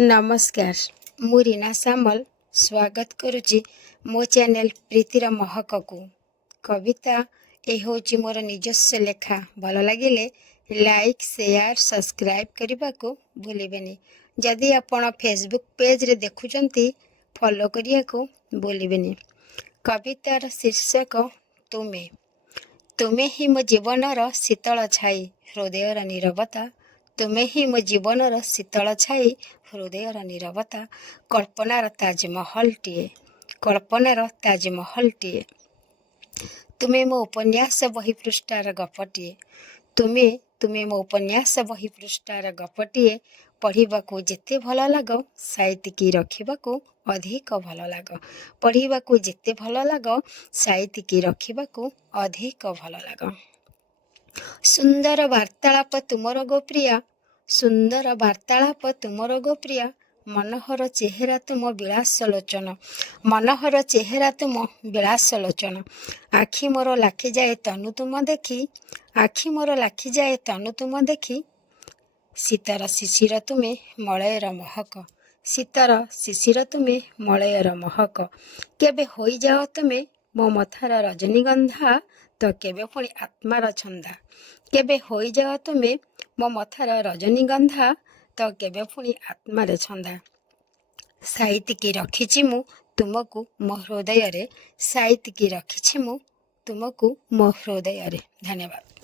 नमस्कार मु रीना सामल स्वागत करुच्ची मो चैनल प्रीतिर महक को कविता ए होची मोर निजस्व लेखा भल लगिले लाइक शेयर सब्सक्राइब करने को भूलिबेनी। जदि आपण फेसबुक पेज रे देखुचंती फॉलो करिया को भूलिबेनी। कवितार शीर्षक तुमे तुमे ही मो जीवनर शीतल छाई हृदयर नीरवता। तुमे ही मो जीवनर शीतल छाई हृदयर नीरवता। कल्पनार ताजमहलटीए कल्पनार ताजमहलटीए। तुमे मो उपन्यास बही पृष्ठार गपटीए तुमे तुमे मो उपन्यास बही पृष्ठार गपटीए। पढ़िबाकू जेते भल लाग साइतिकी रखिबाकू अधिक भल लाग। पढ़िबाकू जेते भल लाग साइतिकी रखिबाकू अधिक भल लाग। सुंदर वार्तालाप तुमर गोप्रिया सुंदर वार्तालाप तुमर गोप्रिया। मनोहर चेहरा तुम विलास लोचन मनोहर चेहरा तुम विलास लोचन। आखि मोर लाखि जाए तनु तुम देखी आखि मोर लाखि जाए तनु तुम देखी। शीतर शिशिर तुमे मलयर महक शीतर शिशिर तुमे मलयर महक। केबे होई जाओ तुमे मो मथार रजनीगंधा तो केबे पुणी आत्मार छंदा। केबे होई जाओ तुमे मो मथार रजनीगंधा तो केबे पुणी आत्मार छंदा। साइतिकी रखिछि मु तुमको मो हृदय रे साइतिकी रखिछि मु तुमको मो हृदय रे। धन्यवाद।